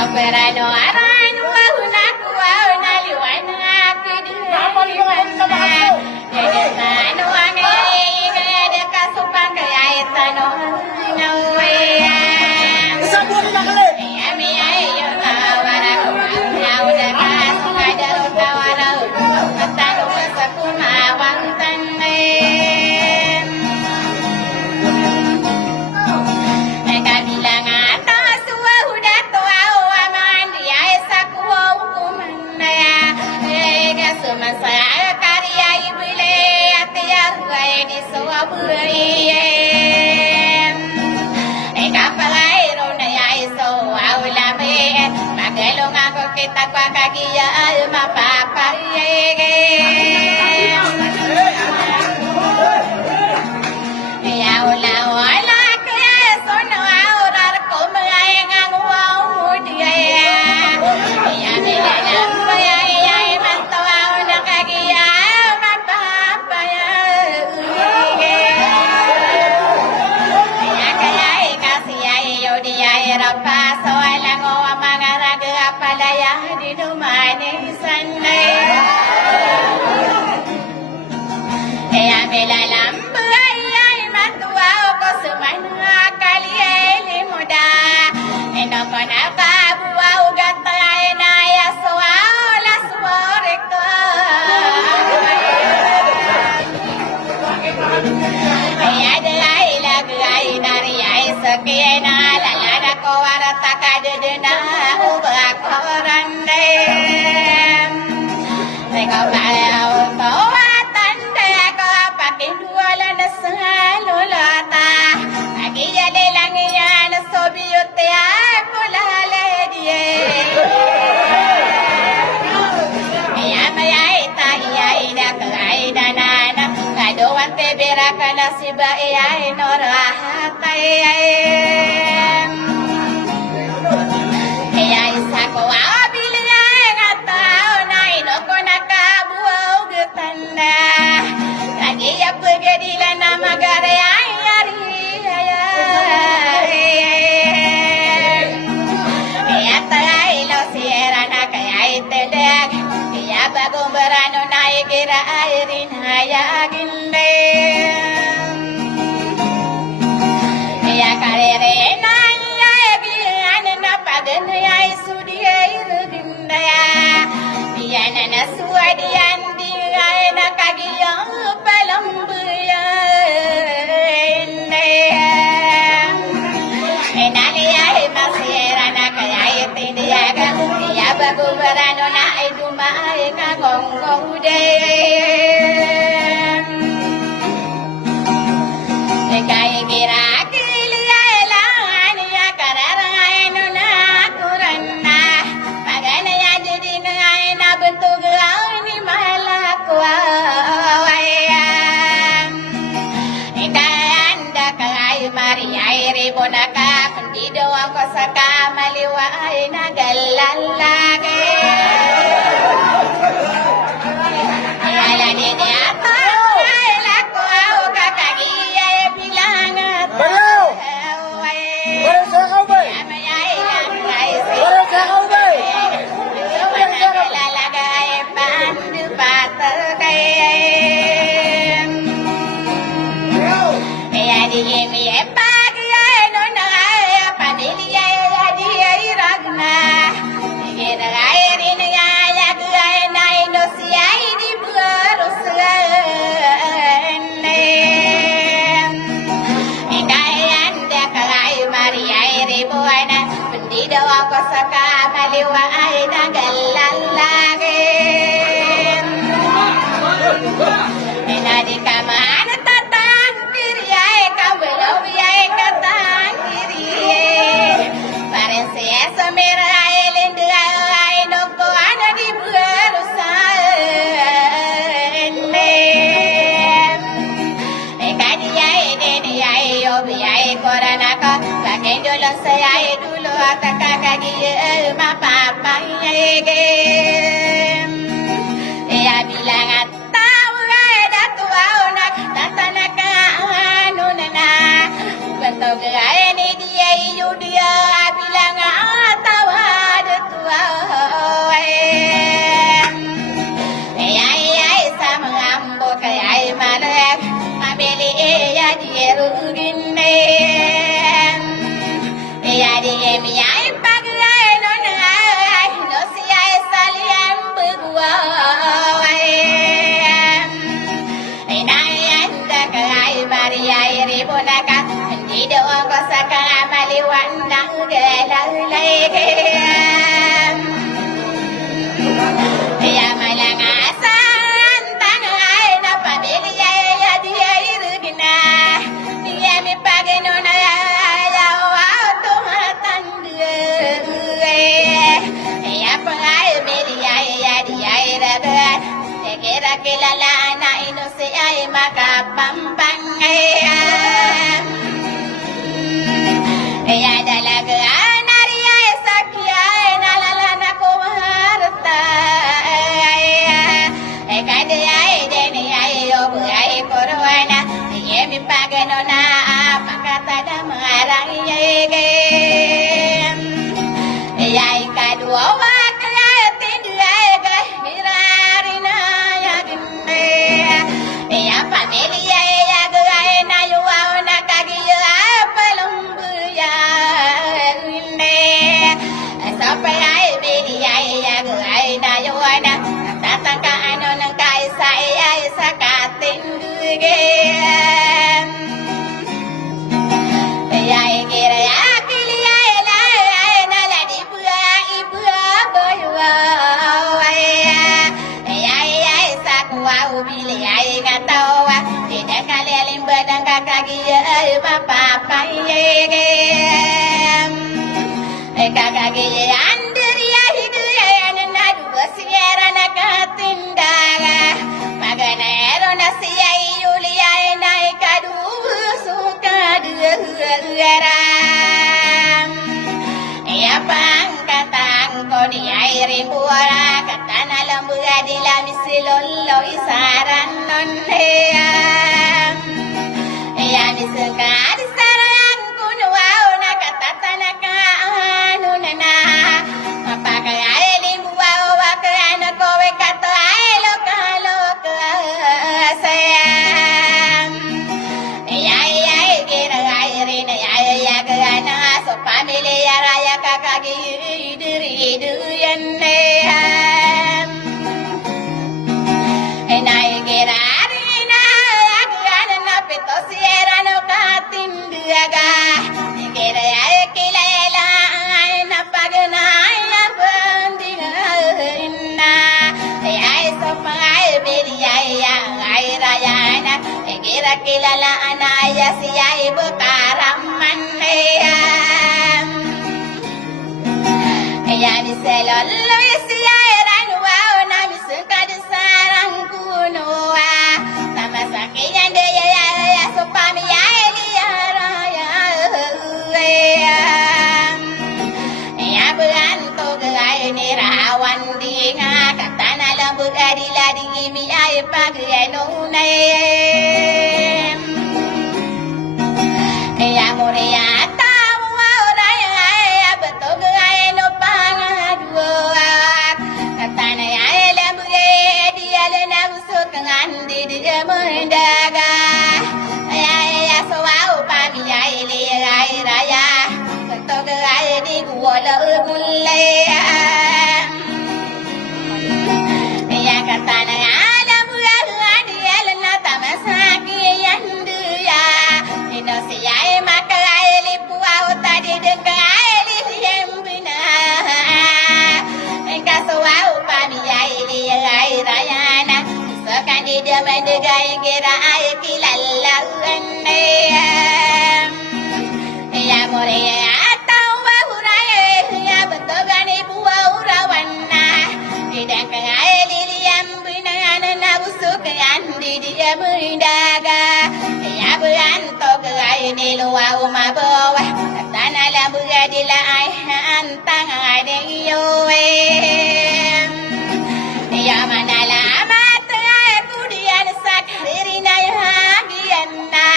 Perano aran wahuna kuwauna liwana kudurana Yadetano angai kaya kasupang kaya etano ngawaya Yami ayo tawara kuwauna uda kasuka daru tawara Katano masakuma wangtan Mereka bilang atas wahudah toa mandi esa kuwa hukuman ya semasa karya ibule atia huai di sawaburi kapalai rona ya iso aulame magelong ako kita kwa kagiya mapapa ya ula wala kaya sono aurar ko mga ngang wow dia ya bilang ya mantaw na kagiya mapapa ya kaya ikasiya iyo dia rapa so alang o mga raga palaya di dumani sanay kaya bilalam ay matuwa ko sumana kaliyeli muda ino ko na kabuwa ugat ay na yaswa la suwore ko kaya dalay lagay dari ay sakya na lalada ko warata kaduduna uba ko randem Teka palaw ko atanda ko pakinuwala na sa lulata Agiyali lang yan so biyute ako lalediye Kaya mayay tahiyay na kagay na nana Kaduwan tebera ka na si baiyay norahatay Kaya isa ko bilang at tao na inoko nakabuhaw gutanda Kagiya pagadila na magari ay Kaya tagay lo sierra na kaya itedag Kaya bagong barano na ikira ay rin hayagin din Kaya karere na iyayagilan na pagano ay sudi ay rugindaya Kaya na nasuwadian di ay nakagiyang palambuyan Enaliyay masira na kaya itindiyaga Kaya bagong barano na ay dumaay nga gonggong-day Kaya girakili ay langan niya kararangay no na akuran na Pagana ya jadi ngay nabentug ay ni malakwawayan Anda kay Maria ribo na ka kundi daw ako sa kamaliwa ay nagalalagay Ayala ni ata ay lako ako kakagiyay bilangat Mayay lang ay siya nagalalagay pandu patagay Kaya di imi pagay no na pamilya di ay ragna Ginagay rin nga lagay na ino siya di buwarusan Kaya anda kay Maria ribuan na hindi daw ako sa kamaliwa ay nagalalagin Nadi ka man tatangkiri kawalaw ay katangkiri Parin siya sa mera ay linda ay noko ana di buwarusan Kadiya diya yobi ay koranaka Kakendolo saya dulu at kakagiya mapapayagin Kaya bilang at tao ay datuaw na tatanaka ano na na Bantog ay ni diya iyo diya bilang at tawa dua waktu dua mirarina ya ginde ya familia ya gai na yuwa na kagi ya pelumbu ya ginde sampai ai media ya gai na yuwa na tatang ka ano nang kaisa ya sakatin duge ya kira ya kilia la na la di bua ibu goywa ya sakwa ubili ya ngatawa tidak kalian badang kakagi ya papa ye kakagi ya andri ya hidu ya na dua siara na katindaga magana ero na siya yulia na kadu suka dura ya pangkatang ko ni airi buara katana lambu adila misilolo isaran non ya misengka disaran kuno na katatana ka anu na mapakai airi buwa ka ana ko we kato ai lokalo ka sayang ya gira airi na ya gana so family ya raya kakagi diri duyan enai gira arina agana na pito siera no katindaga gira ya kilela na pagana ya bandinga inna ya so pai belia ya raya na gira kilala anaya siya ibu karaman ya miselolo siya eran wow na misuka disarang kuno tamasaki yande ya so pami ya ya bulan to gai ni rawan dinga katana lambu adila dimi ay pagano na ya moria tawa raya betul gai no pangadua katana ya lambu dia lena usut dengan dia mendaga ya so au pami ya raya betul gai di gua la gulle ya katana ya lambu dia lena tamasaki yandu ya ino siya makai lipu au tadi dengai lihembina engkaso au pami ya rayana sekan di dia mendegai kira ai kilalla ya moria atau bahuraya ya betul gani buwa urawana tidak kai liliam bina na busuk yang di dia mendaga ya beranto kai ni luwa uma bawa tanah lambu adila ai antang ada yo ya manala mata kudian sakrina ya gianna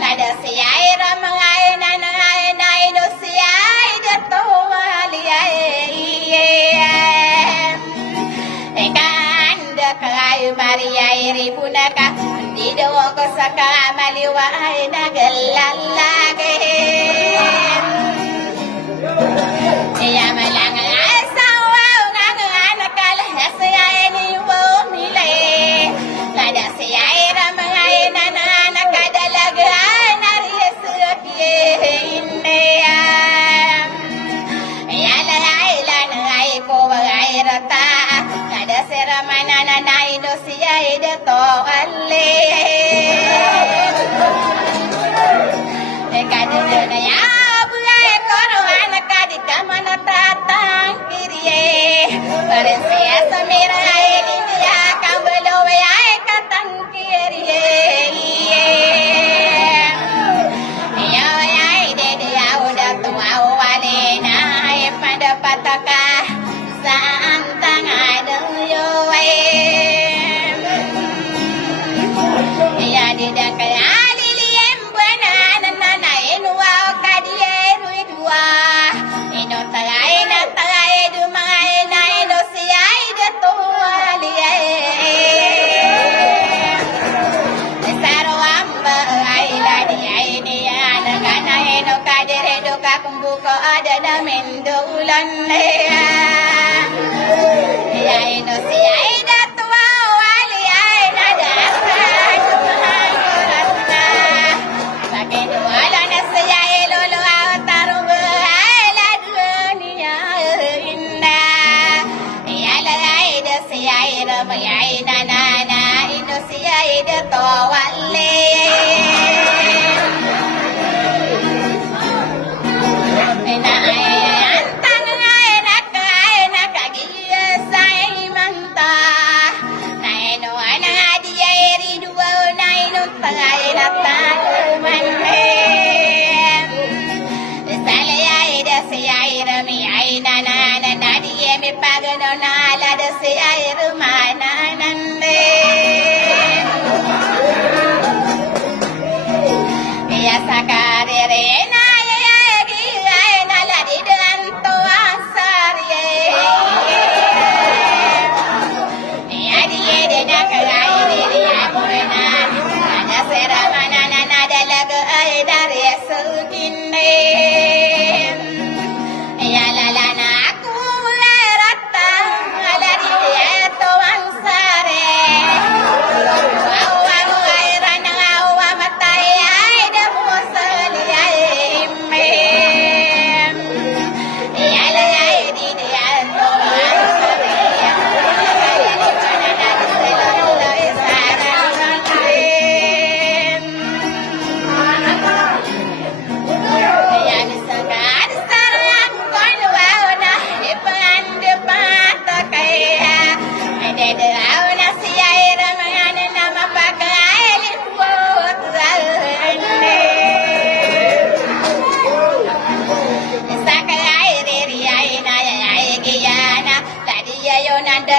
lada siai ramangai nana no siai dato kan dekai maria iri punaka di doa ko saka maliwa ai nagallalage ya malang asawa ngana kala siai ni wo nile lada siai ramangai nana kadalaga nariya sukie inne ya la ila nai ko ai rata kada seramana nai no siai de to alle kada na ya buai koro anak di kamana tatang kirie paresia samira ai dia kambelo ai katang kirie ya ai de dia udah tua wale nai pada pataka santang ada yo ya di dakaya liliem buana nana enu au kadie ruidua ino tagai na tagai duma رميعنا نانا إنو سيايد طوالي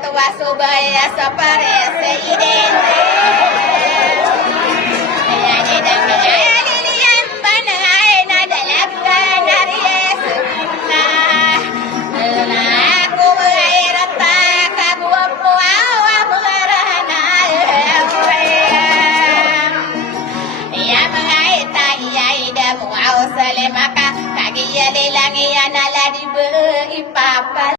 Tua subaya sapare seidente